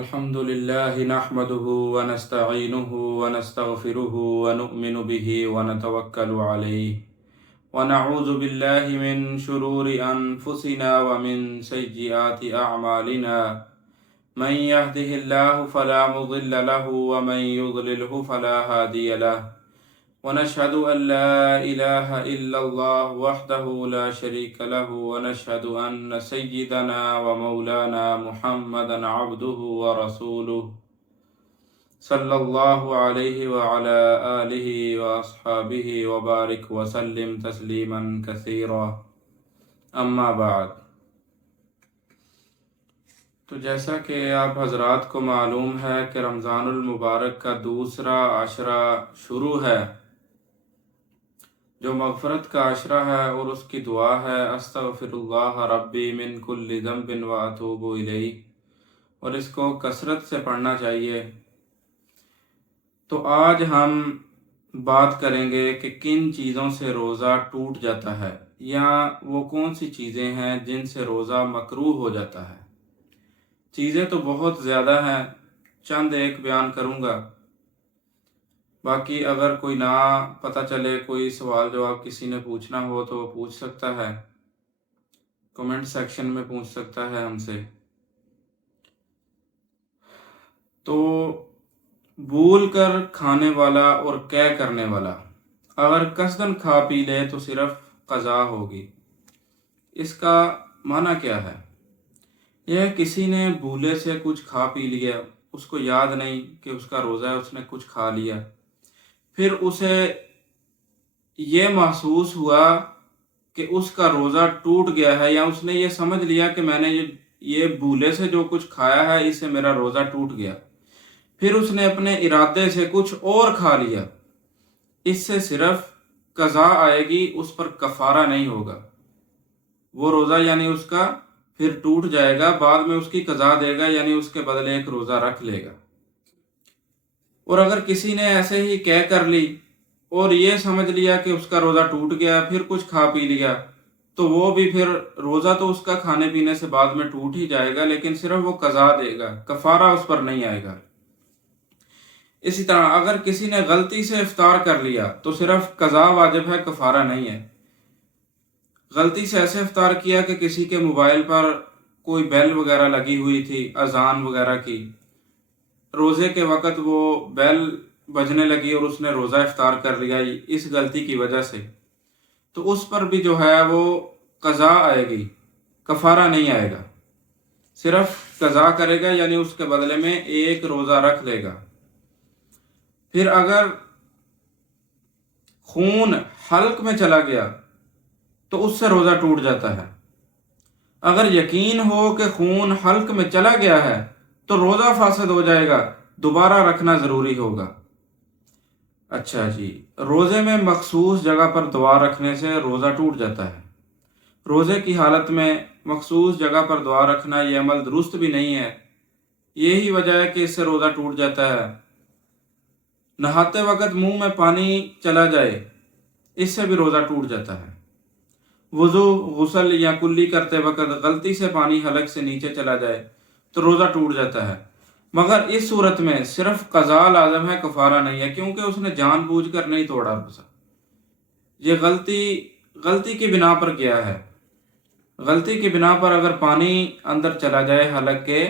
الحمد لله نحمده ونستعينه ونستغفره ونؤمن به ونتوكل عليه ونعوذ بالله من شرور أنفسنا ومن سيئات أعمالنا من يهده الله فلا مضل له ومن يضلله فلا هادي له ونشهد أن لا إله إلا الله وحده لا شريك له ونشهد أن سيدنا ومولانا محمدا عبده ورسوله صلى الله عليه وعلى آله وأصحابه وبارك وسلم تسليما كثيرا أما بعد۔ تو جیسا کہ آپ حضرات کو معلوم ہے کہ رمضان المبارک کا دوسرا عشرہ شروع ہے، جو مغفرت کا عشرہ ہے، اور اس کی دعا ہے استغفر اللہ ربی من کل ذنب واتوب الیہ، اور اس کو کثرت سے پڑھنا چاہیے۔ تو آج ہم بات کریں گے کہ کن چیزوں سے روزہ ٹوٹ جاتا ہے، یا وہ کون سی چیزیں ہیں جن سے روزہ مکروہ ہو جاتا ہے۔ چیزیں تو بہت زیادہ ہیں، چند ایک بیان کروں گا، باقی اگر کوئی نہ پتہ چلے، کوئی سوال جواب کسی نے پوچھنا ہو تو پوچھ سکتا ہے، کمنٹ سیکشن میں پوچھ سکتا ہے ہم سے۔ تو بھول کر کھانے والا اور قے کرنے والا اگر قصدن کھا پی لے تو صرف قضا ہوگی۔ اس کا معنی کیا ہے؟ یہ کسی نے بھولے سے کچھ کھا پی لیا، اس کو یاد نہیں کہ اس کا روزہ ہے، اس نے کچھ کھا لیا، پھر اسے یہ محسوس ہوا کہ اس کا روزہ ٹوٹ گیا ہے، یا اس نے یہ سمجھ لیا کہ میں نے یہ بھولے سے جو کچھ کھایا ہے اس سے میرا روزہ ٹوٹ گیا، پھر اس نے اپنے ارادے سے کچھ اور کھا لیا، اس سے صرف قضا آئے گی، اس پر کفارہ نہیں ہوگا۔ وہ روزہ یعنی اس کا پھر ٹوٹ جائے گا، بعد میں اس کی قضا دے گا، یعنی اس کے بدلے ایک روزہ رکھ لے گا۔ اور اگر کسی نے ایسے ہی قے کر لی اور یہ سمجھ لیا کہ اس کا روزہ ٹوٹ گیا، پھر کچھ کھا پی لیا، تو وہ بھی پھر روزہ تو اس کا کھانے پینے سے بعد میں ٹوٹ ہی جائے گا، لیکن صرف وہ قضا دے گا، کفارہ اس پر نہیں آئے گا۔ اسی طرح اگر کسی نے غلطی سے افطار کر لیا تو صرف قضا واجب ہے، کفارہ نہیں ہے۔ غلطی سے ایسے افطار کیا کہ کسی کے موبائل پر کوئی بیل وغیرہ لگی ہوئی تھی، اذان وغیرہ کی، روزے کے وقت وہ بیل بجنے لگی اور اس نے روزہ افطار کر لیا اس غلطی کی وجہ سے، تو اس پر بھی جو ہے وہ قضا آئے گی، کفارہ نہیں آئے گا، صرف قضا کرے گا، یعنی اس کے بدلے میں ایک روزہ رکھ لے گا۔ پھر اگر خون حلق میں چلا گیا تو اس سے روزہ ٹوٹ جاتا ہے۔ اگر یقین ہو کہ خون حلق میں چلا گیا ہے تو روزہ فاسد ہو جائے گا، دوبارہ رکھنا ضروری ہوگا۔ اچھا جی، روزے میں مخصوص جگہ پر دعا رکھنے سے روزہ ٹوٹ جاتا ہے۔ روزے کی حالت میں مخصوص جگہ پر دعا رکھنا یہ عمل درست بھی نہیں ہے، یہی وجہ ہے کہ اس سے روزہ ٹوٹ جاتا ہے۔ نہاتے وقت منہ میں پانی چلا جائے، اس سے بھی روزہ ٹوٹ جاتا ہے۔ وضو، غسل یا کلی کرتے وقت غلطی سے پانی حلق سے نیچے چلا جائے تو روزہ ٹوٹ جاتا ہے، مگر اس صورت میں صرف قضا لازم ہے، کفارہ نہیں ہے، کیونکہ اس نے جان بوجھ کر نہیں توڑا روزہ، یہ غلطی کی بنا پر کیا ہے۔ غلطی کی بنا پر اگر پانی اندر چلا جائے حلق کے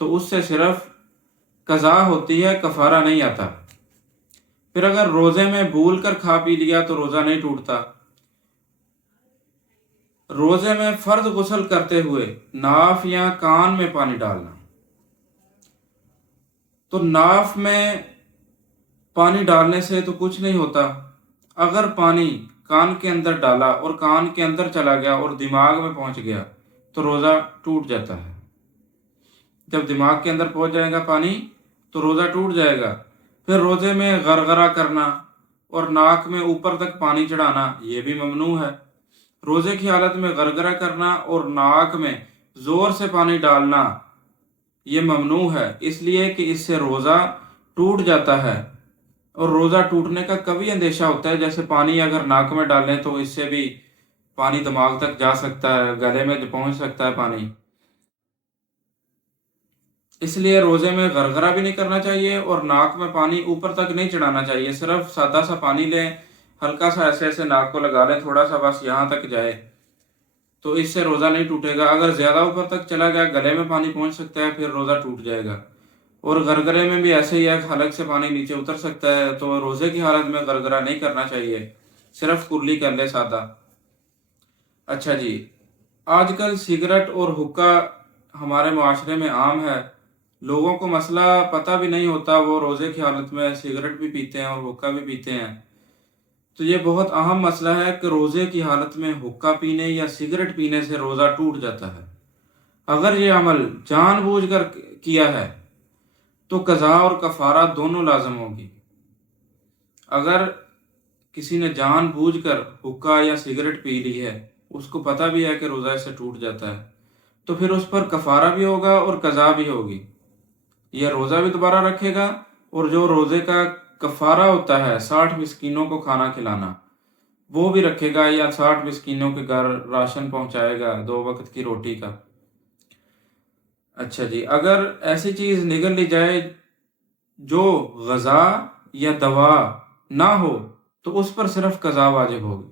تو اس سے صرف قضا ہوتی ہے، کفارہ نہیں آتا۔ پھر اگر روزے میں بھول کر کھا پی لیا تو روزہ نہیں ٹوٹتا۔ روزے میں فرض غسل کرتے ہوئے ناف یا کان میں پانی ڈالنا، تو ناف میں پانی ڈالنے سے تو کچھ نہیں ہوتا، اگر پانی کان کے اندر ڈالا اور کان کے اندر چلا گیا اور دماغ میں پہنچ گیا تو روزہ ٹوٹ جاتا ہے۔ جب دماغ کے اندر پہنچ جائے گا پانی تو روزہ ٹوٹ جائے گا۔ پھر روزے میں غرغرہ کرنا اور ناک میں اوپر تک پانی چڑھانا یہ بھی ممنوع ہے۔ روزے کی حالت میں غرغرہ کرنا اور ناک میں زور سے پانی ڈالنا یہ ممنوع ہے، اس لیے کہ اس سے روزہ ٹوٹ جاتا ہے، اور روزہ ٹوٹنے کا کبھی اندیشہ ہوتا ہے، جیسے پانی اگر ناک میں ڈالیں تو اس سے بھی پانی دماغ تک جا سکتا ہے، گلے میں پہنچ سکتا ہے پانی، اس لیے روزے میں غرغرہ بھی نہیں کرنا چاہیے اور ناک میں پانی اوپر تک نہیں چڑھانا چاہیے، صرف سادہ سا پانی لیں، ہلکا سا ایسے ایسے ناک کو لگا لیں، تھوڑا سا بس یہاں تک جائے، تو اس سے روزہ نہیں ٹوٹے گا۔ اگر زیادہ اوپر تک چلا گیا، گلے میں پانی پہنچ سکتا ہے، پھر روزہ ٹوٹ جائے گا۔ اور غرغرے میں بھی ایسے ہی ہے، حلق سے پانی نیچے اتر سکتا ہے، تو روزے کی حالت میں غرغرہ نہیں کرنا چاہیے، صرف کرلی کر لے سادہ۔ اچھا جی، آج کل سگریٹ اور حقہ ہمارے معاشرے میں عام ہے، لوگوں کو مسئلہ پتہ بھی نہیں ہوتا، وہ روزے کی حالت میں سگریٹ بھی پیتے ہیں اور حقہ بھی پیتے ہیں۔ تو یہ بہت اہم مسئلہ ہے کہ روزے کی حالت میں حقہ پینے یا سگریٹ پینے سے روزہ ٹوٹ جاتا ہے۔ اگر یہ عمل جان بوجھ کر کیا ہے تو قضا اور کفارہ دونوں لازم ہوگی۔ اگر کسی نے جان بوجھ کر حقہ یا سگریٹ پی لی ہے، اس کو پتہ بھی ہے کہ روزہ اس سے ٹوٹ جاتا ہے، تو پھر اس پر کفارہ بھی ہوگا اور قضا بھی ہوگی۔ یہ روزہ بھی دوبارہ رکھے گا، اور جو روزے کا کفارہ ہوتا ہے 60 مسکینوں کو کھانا کھلانا، وہ بھی رکھے گا، یا 60 مسکینوں کے گھر راشن پہنچائے گا 2 وقت کی روٹی کا۔ اچھا جی، اگر ایسی چیز نگل لی جائے جو غذا یا دوا نہ ہو تو اس پر صرف قضا واجب ہوگی،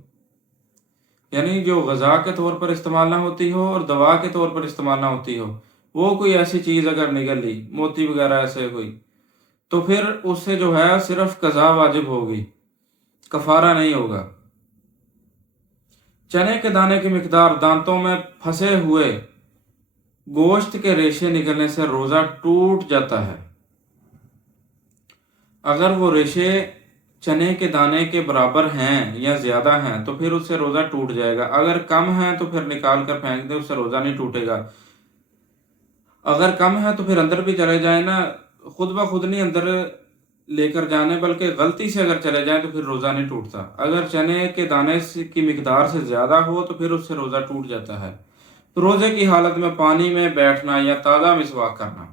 یعنی جو غذا کے طور پر استعمال نہ ہوتی ہو اور دوا کے طور پر استعمال نہ ہوتی ہو، وہ کوئی ایسی چیز اگر نگل لی، موتی وغیرہ ایسے کوئی، تو پھر اس سے جو ہے صرف قضا واجب ہوگی، کفارہ نہیں ہوگا۔ چنے کے دانے کی مقدار دانتوں میں پھنسے ہوئے گوشت کے ریشے نکلنے سے روزہ ٹوٹ جاتا ہے۔ اگر وہ ریشے چنے کے دانے کے برابر ہیں یا زیادہ ہیں تو پھر اس سے روزہ ٹوٹ جائے گا، اگر کم ہیں تو پھر نکال کر پھینک دیں، اس سے روزہ نہیں ٹوٹے گا۔ اگر کم ہے تو پھر اندر بھی چلے جائیں نا، خود بخود نہیں اندر لے کر جانے، بلکہ غلطی سے اگر چلے جائیں تو پھر روزہ نہیں ٹوٹتا۔ اگر چنے کے دانے کی مقدار سے زیادہ ہو تو پھر اس سے روزہ ٹوٹ جاتا ہے۔ روزے کی حالت میں پانی میں بیٹھنا یا تازہ مسواک کرنا۔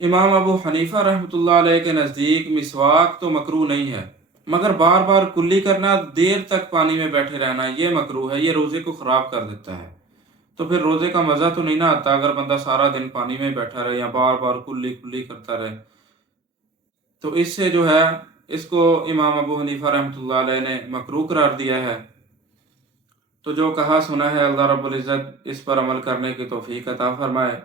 امام ابو حنیفہ رحمۃ اللہ علیہ کے نزدیک مسواک تو مکروہ نہیں ہے، مگر بار بار کلی کرنا، دیر تک پانی میں بیٹھے رہنا، یہ مکروہ ہے، یہ روزے کو خراب کر دیتا ہے۔ تو پھر روزے کا مزہ تو نہیں نہ آتا اگر بندہ سارا دن پانی میں بیٹھا رہے یا بار بار کلی کلی کرتا رہے۔ تو اس سے جو ہے، اس کو امام ابو حنیفہ رحمۃ اللہ علیہ نے مکروہ قرار دیا ہے۔ تو جو کہا سنا ہے، اللہ رب العزت اس پر عمل کرنے کی توفیق عطا فرمائے۔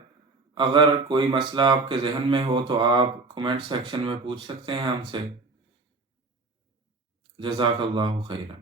اگر کوئی مسئلہ آپ کے ذہن میں ہو تو آپ کمنٹ سیکشن میں پوچھ سکتے ہیں ہم سے۔ جزاک اللہ خیرا۔